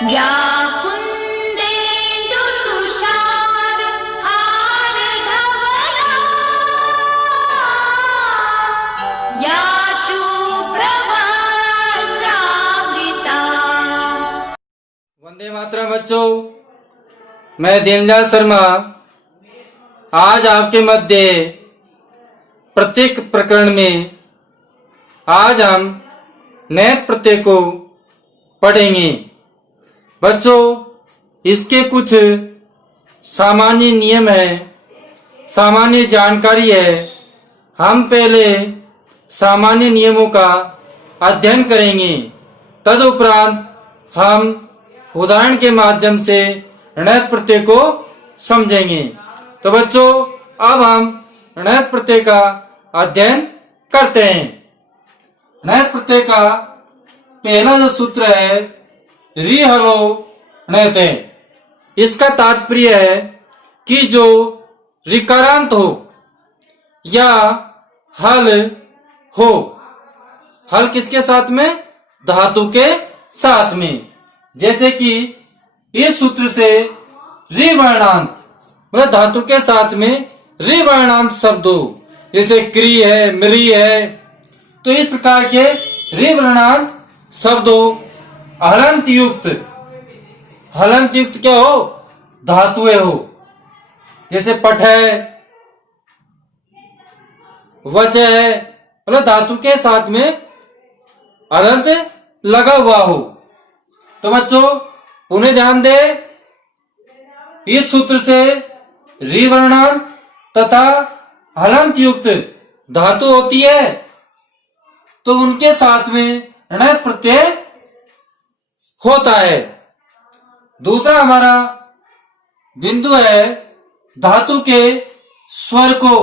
या कुंदेन्दु तुषार हार धवला या शुभ्रवस्त्रावृता। वंदे मातरम बच्चों, मैं दीनदयाल शर्मा आज आपके मध्य प्रत्येक प्रकरण में आज हम नैत प्रत्यय को पढ़ेंगे। बच्चों, इसके कुछ सामान्य नियम है, सामान्य जानकारी है। हम पहले सामान्य नियमों का अध्ययन करेंगे, तदुपरांत हम उदाहरण के माध्यम से णैत प्रत्यय को समझेंगे। तो बच्चों, अब हम णैत प्रत्यय का अध्ययन करते हैं। णैत प्रत्यय का पहला जो सूत्र है रि हलो णैते। इसका तात्पर्य है कि जो ऋकारांत हो या हल हो। हल किसके साथ में? धातु के साथ में। जैसे कि इस सूत्र से रि वर्णांत मतलब धातु के साथ में रि वर्णांत शब्द हो, जैसे क्री है, मृ है, तो इस प्रकार के रि वर्णांत शब्द हो। हलंत युक्त, हलंत युक्त क्या हो? धातुएं हो, जैसे पठ है, वच है, मतलब धातु के साथ में हलंत लगा हुआ हो। तो बच्चों पुनः ध्यान दे, इस सूत्र से रि वर्णांत तथा हलंत युक्त धातु होती है तो उनके साथ में णैत प्रत्यय होता है। दूसरा हमारा बिंदु है धातु के स्वर को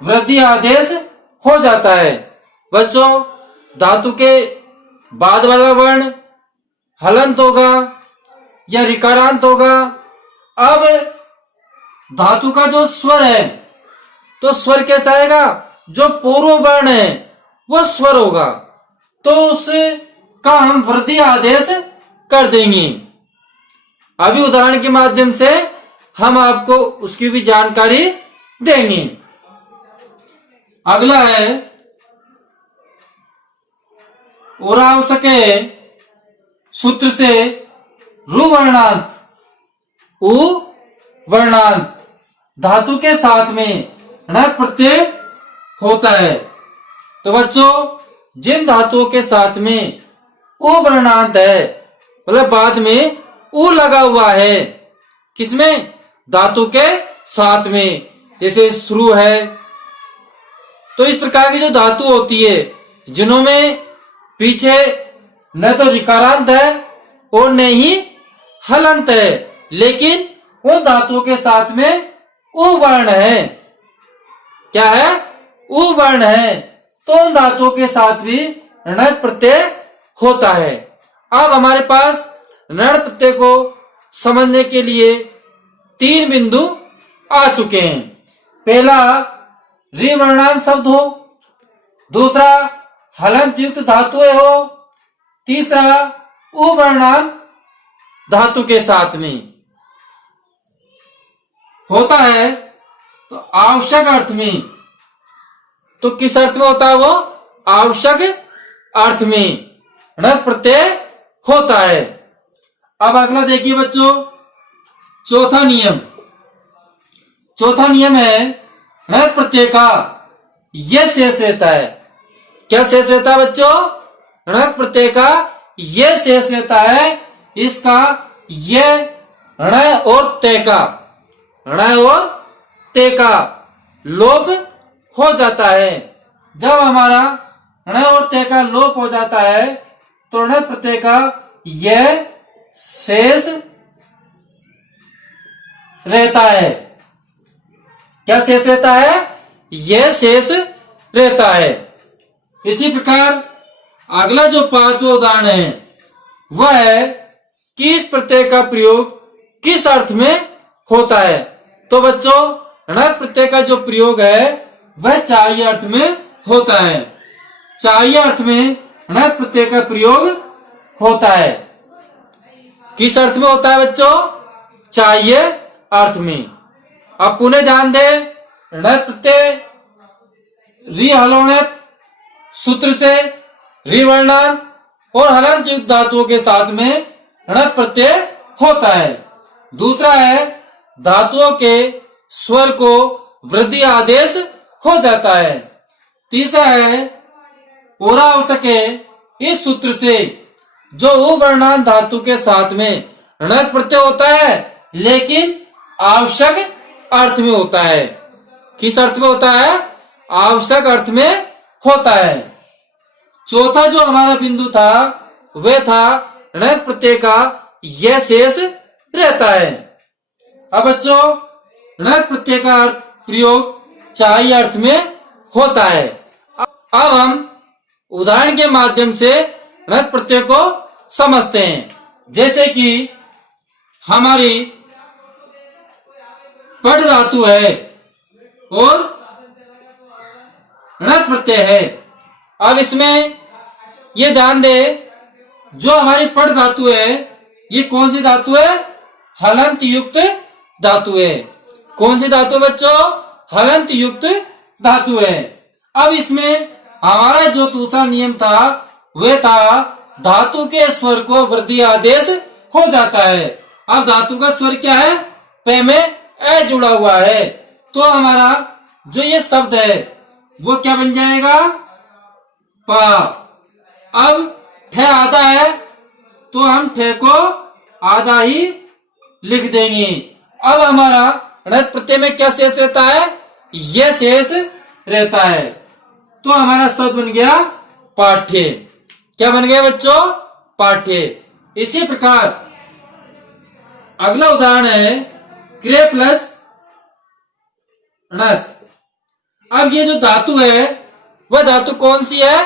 वृद्धि आदेश हो जाता है। बच्चों, धातु के बाद वाला वर्ण हलंत होगा या ऋकारांत होगा। अब धातु का जो स्वर है तो स्वर कैसा आएगा? जो पूर्व वर्ण है वो स्वर होगा, तो उसका हम वृद्धि आदेश कर देंगे। अभी उदाहरण के माध्यम से हम आपको उसकी भी जानकारी देंगे। अगला है उरावसके सूत्र से रु वर्णांत उ वर्णांत धातु के साथ में णैत प्रत्यय होता है। तो बच्चों, जिन धातुओं के साथ में उ वर्णांत है मतलब बाद में उ लगा हुआ है, किसमें? धातु के साथ में, जैसे श्रु है। तो इस प्रकार की जो धातु होती है जिनमें पीछे न तो ऋकारांत है और न ही हलंत है, लेकिन उन धातुओं के साथ में उ वर्ण है। क्या है? उ वर्ण है, तो उन धातुओं के साथ भी णैत प्रत्यय होता है। अब हमारे पास णैत प्रत्यय को समझने के लिए 3 बिंदु आ चुके हैं। पहला रि वर्णांत शब्द हो, दूसरा हलंत युक्त धातुएं हो, तीसरा उ वर्णांत धातु के साथ में होता है। तो आवश्यक अर्थ में, तो किस अर्थ में होता है वो? आवश्यक अर्थ में णैत प्रत्यय होता है। अब अगला देखिए बच्चों, चौथा नियम। चौथा नियम है णैत प्रत्यय का यह शेष रहता है। क्या शेष रहता है बच्चों? णैत प्रत्यय का यह शेष रहता है। इसका यह ण और ते का, ण और ते का लोप हो जाता है। जब हमारा ण और ते का लोप हो जाता है तो णैत प्रत्यय का यह शेष रहता है। क्या शेष रहता है? यह शेष रहता है। इसी प्रकार अगला जो 5वां उदाहरण है वह है किस प्रत्यय का प्रयोग किस अर्थ में होता है। तो बच्चों, णैत प्रत्यय का जो प्रयोग है वह चाहिए अर्थ में होता है। चाहिए अर्थ में णैत प्रत्यय का प्रयोग होता है। किस अर्थ में होता है बच्चों? चाहिए अर्थ में। अब पुनः ध्यान दे, णत प्रत्यय रि हलोणत सूत्र से रि वर्णांत और हलंत युक्त धातुओं के साथ में णत प्रत्यय होता है। दूसरा है धातुओं के स्वर को वृद्धि आदेश हो जाता है। तीसरा है ओरा आवश्यक इस सूत्र से जो उवर्णांत धातु के साथ में णत प्रत्यय होता है लेकिन आवश्यक अर्थ में होता है। किस अर्थ में होता है? आवश्यक अर्थ में होता है। चौथा जो हमारा बिंदु था वह था णत प्रत्यय का यह शेष रहता है। अब बच्चों णत प्रत्यय का प्रयोग चाहिए अर्थ में होता है। अब हम उदाहरण के माध्यम से णत प्रत्यय को समझते हैं। जैसे कि हमारी पढ़ धातु है और णत प्रत्यय है। अब इसमें ये ध्यान दे, जो हमारी पढ़ धातु है ये कौन सी धातु है? हलंत युक्त धातु है। कौन सी धातु बच्चों? हलंत युक्त धातु है। अब इसमें हमारा जो दूसरा नियम था वह था धातु के स्वर को वृद्धि आदेश हो जाता है। अब धातु का स्वर क्या है? पे में ए जुड़ा हुआ है, तो हमारा जो ये शब्द है वो क्या बन जाएगा? पा। अब ठे आधा है तो हम ठे को आधा ही लिख देंगे। अब हमारा णत प्रत्यय में क्या शेष रहता है? यह शेष रहता है, तो हमारा शब्द बन गया पाठ्य। क्या बन गया बच्चों? पाठ्य। इसी प्रकार अगला उदाहरण है क्रे प्लस णत। अब ये जो धातु है वह धातु कौन सी है?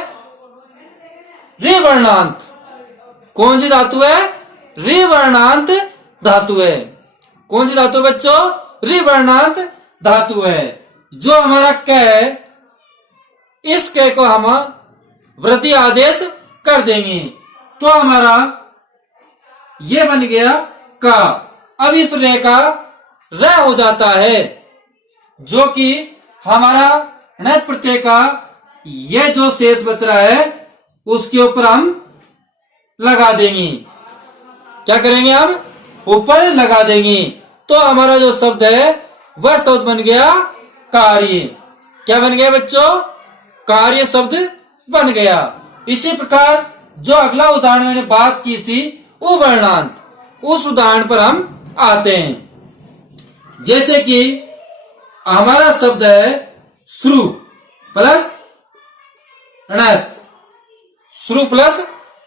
रि वर्णांत। कौन सी धातु है? रि वर्णांत धातु है। कौन सी धातु बच्चों? रि वर्णांत धातु है। जो हमारा क है इस क को हम वृद्धि आदेश कर देंगे, तो हमारा ये बन गया का। अब इस रे का र हो जाता है, जो कि हमारा णत प्रत्यय का ये जो शेष बच रहा है उसके ऊपर हम लगा देंगे। क्या करेंगे? हम ऊपर लगा देंगे, तो हमारा जो शब्द है वह शब्द बन गया कार्य। क्या बन गया बच्चों? कार्य शब्द बन गया। इसी प्रकार जो अगला उदाहरण मैंने बात की थी उवर्णांत, उस उदाहरण पर हम आते हैं। जैसे कि हमारा शब्द है श्रु प्लस णत। श्रु प्लस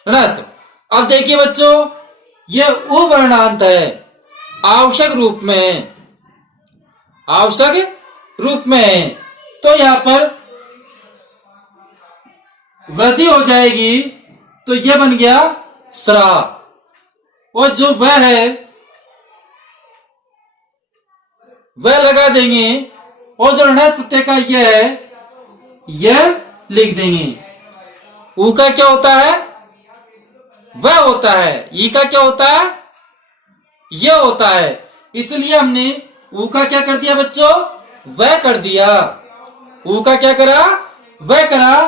णत। अब देखिए बच्चों ये उवर्णांत है, आवश्यक रूप में, आवश्यक रूप में, तो यहां पर वृद्धि हो जाएगी, तो यह बन गया स्रा। और जो वह है वह लगा देंगे, और जो णत प्रत्यय का यह है यह लिख देंगे। ऊ का क्या होता है? वह होता है। ई का क्या होता है? यह होता है। इसलिए हमने ऊ का क्या कर दिया बच्चों? वह कर दिया। ऊ का क्या करा? वह करा,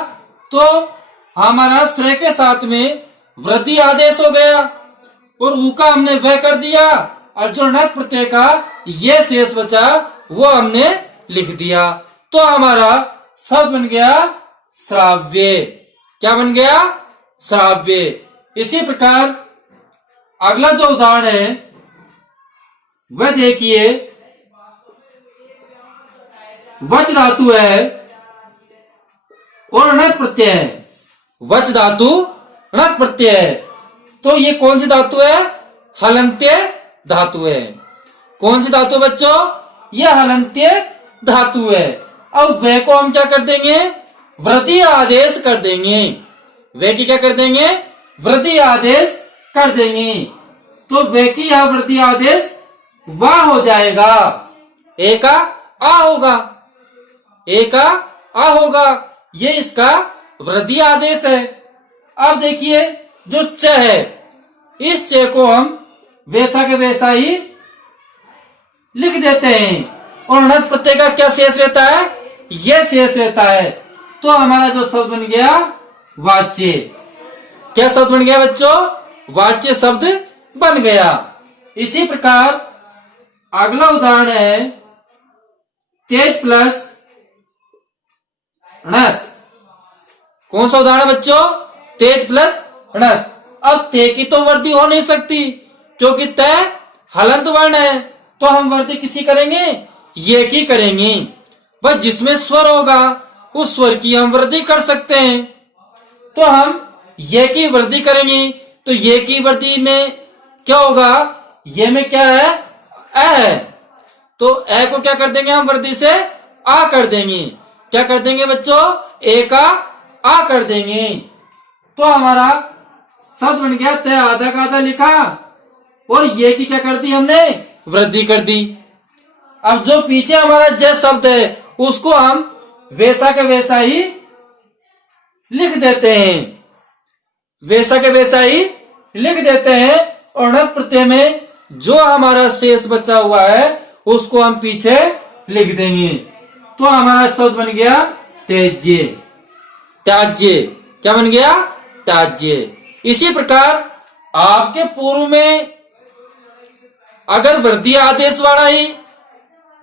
तो हमारा श्रेय के साथ में वृद्धि आदेश हो गया, और ऊ का हमने वह कर दिया, और जो णत प्रत्यय का ये शेष बचा वो हमने लिख दिया, तो हमारा शब्द बन गया श्राव्य। क्या बन गया? श्राव्य। इसी प्रकार अगला जो उदाहरण है वह देखिए, वच धातु है और णत प्रत्यय है। वच धातु णत प्रत्यय है, तो ये कौन सी धातु है? हलंत्य धातु है। कौन सी धातु बच्चों? ये हलंत्य धातु है। अब वे को हम क्या कर देंगे? वृद्धि आदेश कर देंगे। वे की क्या कर देंगे? वृद्धि आदेश कर देंगे, तो वे की यह वृद्धि आदेश वाह हो जाएगा। ए का आ होगा, ए का आ होगा, ये इसका वृद्धि आदेश है। अब देखिए जो च है, इस च को हम वैसा के वैसा ही लिख देते हैं। और णत प्रत्यय का क्या शेष रहता है? यह शेष रहता है। तो हमारा जो शब्द बन गया वाच्य। क्या शब्द बन गया बच्चों? वाच्य शब्द बन गया। इसी प्रकार अगला उदाहरण है तेज प्लस णत। कौन सा उदाहरण बच्चों? तेज प्लस णत। अब ते की तो वृद्धि हो नहीं सकती क्योंकि तय हलंत वर्ण है, तो हम वृद्धि किसी करेंगे? ये की करेंगे। बस जिसमें स्वर होगा उस स्वर की हम वृद्धि कर सकते हैं। तो हम ये की वृद्धि करेंगे, तो ये की वृद्धि में क्या होगा? ये में क्या है? अ है। तो अ को क्या कर देंगे हम? वृद्धि से आ कर देंगे। क्या कर देंगे बच्चों? ए का आ कर देंगे। तो हमारा शब्द बन गया तय आधा का आधा लिखा और ये की क्या कर दी हमने? वृद्धि कर दी। अब जो पीछे हमारा जय शब्द है उसको हम वैसा के वैसा ही लिख देते हैं। वैसा के वैसा ही लिख देते हैं और णत प्रत्यय में जो हमारा शेष बचा हुआ है उसको हम पीछे लिख देंगे। तो हमारा शब्द बन गया त्याज्य। त्याज्य क्या बन गया? त्याज्य। इसी प्रकार आपके पूर्व में अगर वृद्धि आदेश वाला ही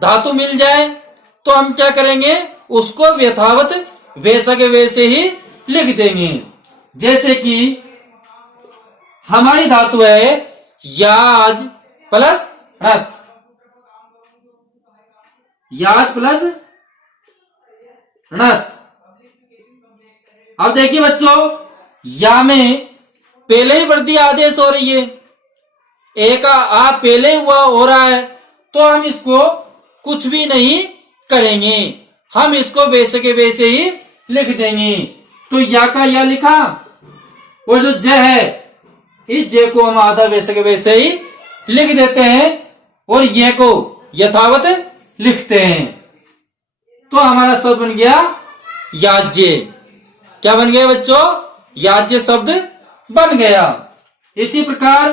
धातु मिल जाए तो हम क्या करेंगे? उसको यथावत वैसा के वैसे ही लिख देंगे। जैसे कि हमारी धातु है याज प्लस णत। याज प्लस णत। अब देखिए बच्चों, या में पहले ही वृद्धि आदेश हो रही है, ए का आ पहले ही हुआ हो रहा है, तो हम इसको कुछ भी नहीं करेंगे, हम इसको वैसे के वैसे ही लिख देंगे। तो या का या लिखा और जो ज है इस ज को हम आधा वैसे के वैसे ही लिख देते हैं और ये को यथावत लिखते हैं। तो हमारा शब्द बन गया याज्य। क्या बन गया बच्चों? याज्य शब्द बन गया। इसी प्रकार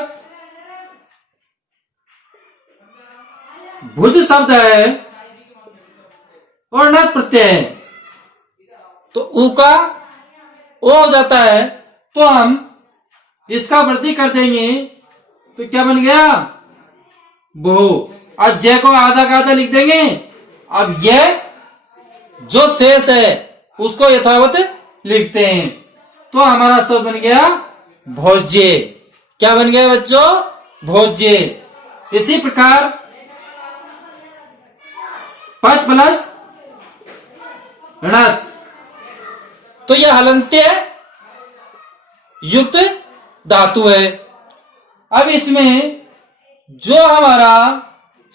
भुज शब्द है और णत प्रत्यय है, तो ऊ का ओ हो जाता है, तो हम इसका वृद्धि कर देंगे। तो क्या बन गया? बहु। अब जय को आधा का आधा लिख देंगे। अब यह जो शेष है उसको यथावत लिखते हैं। तो हमारा शब्द बन गया भोज्य। क्या बन गया बच्चों? भोज्य। इसी प्रकार पच प्लस णत, तो यह हलंत्य युक्त धातु है। अब इसमें जो हमारा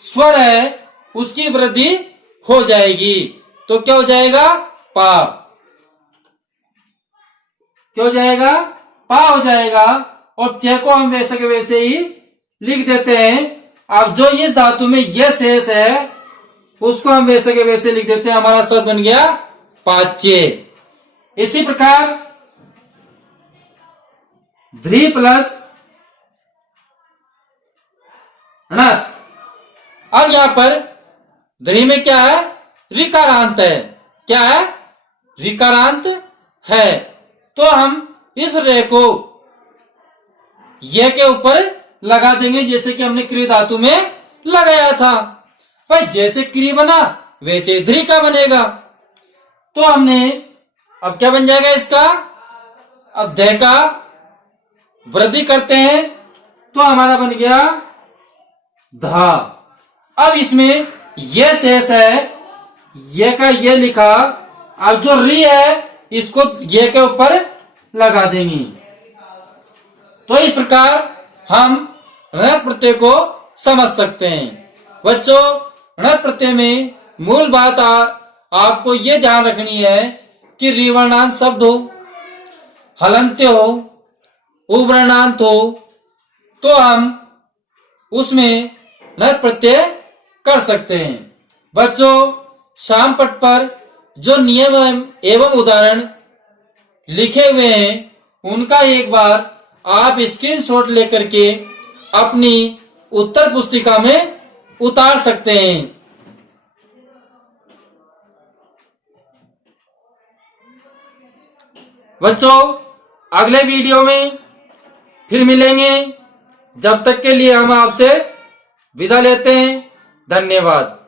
स्वर है उसकी वृद्धि हो जाएगी। तो क्या हो जाएगा? पा। क्या हो जाएगा? पा हो जाएगा। और च को हम वैसे के वैसे ही लिख देते हैं। अब जो इस धातु में यह शेष है उसको हम वैसे के वैसे लिख देते हैं। हमारा शब्द बन गया पाच्य। इसी प्रकार ध्री प्लस णत। अब यहां पर ध्री में क्या है? ऋकारांत है। क्या है? ऋकारांत है। तो हम इस रे को ये के ऊपर लगा देंगे जैसे कि हमने क्री धातु में लगाया था। भाई जैसे क्री बना वैसे ध्री का बनेगा। तो हमने अब क्या बन जाएगा इसका? अब ध का वृद्धि करते हैं तो हमारा बन गया धा। अब इसमें ये शेष है, ये का ये लिखा। अब जो री है इसको ये के ऊपर लगा देंगे। तो इस प्रकार हम णत प्रत्यय को समझ सकते हैं। बच्चों, णत प्रत्यय में मूल बात आपको ये ध्यान रखनी है कि ऋवर्णांत शब्द हो, हलंत्य हो, उवर्णांत हो, तो हम उसमें णत प्रत्यय कर सकते हैं। बच्चों, शाम पट पर जो नियम एवं उदाहरण लिखे हुए हैं उनका एक बार आप स्क्रीनशॉट लेकर के अपनी उत्तर पुस्तिका में उतार सकते हैं। बच्चों, अगले वीडियो में फिर मिलेंगे। जब तक के लिए हम आपसे विदा लेते हैं। धन्यवाद।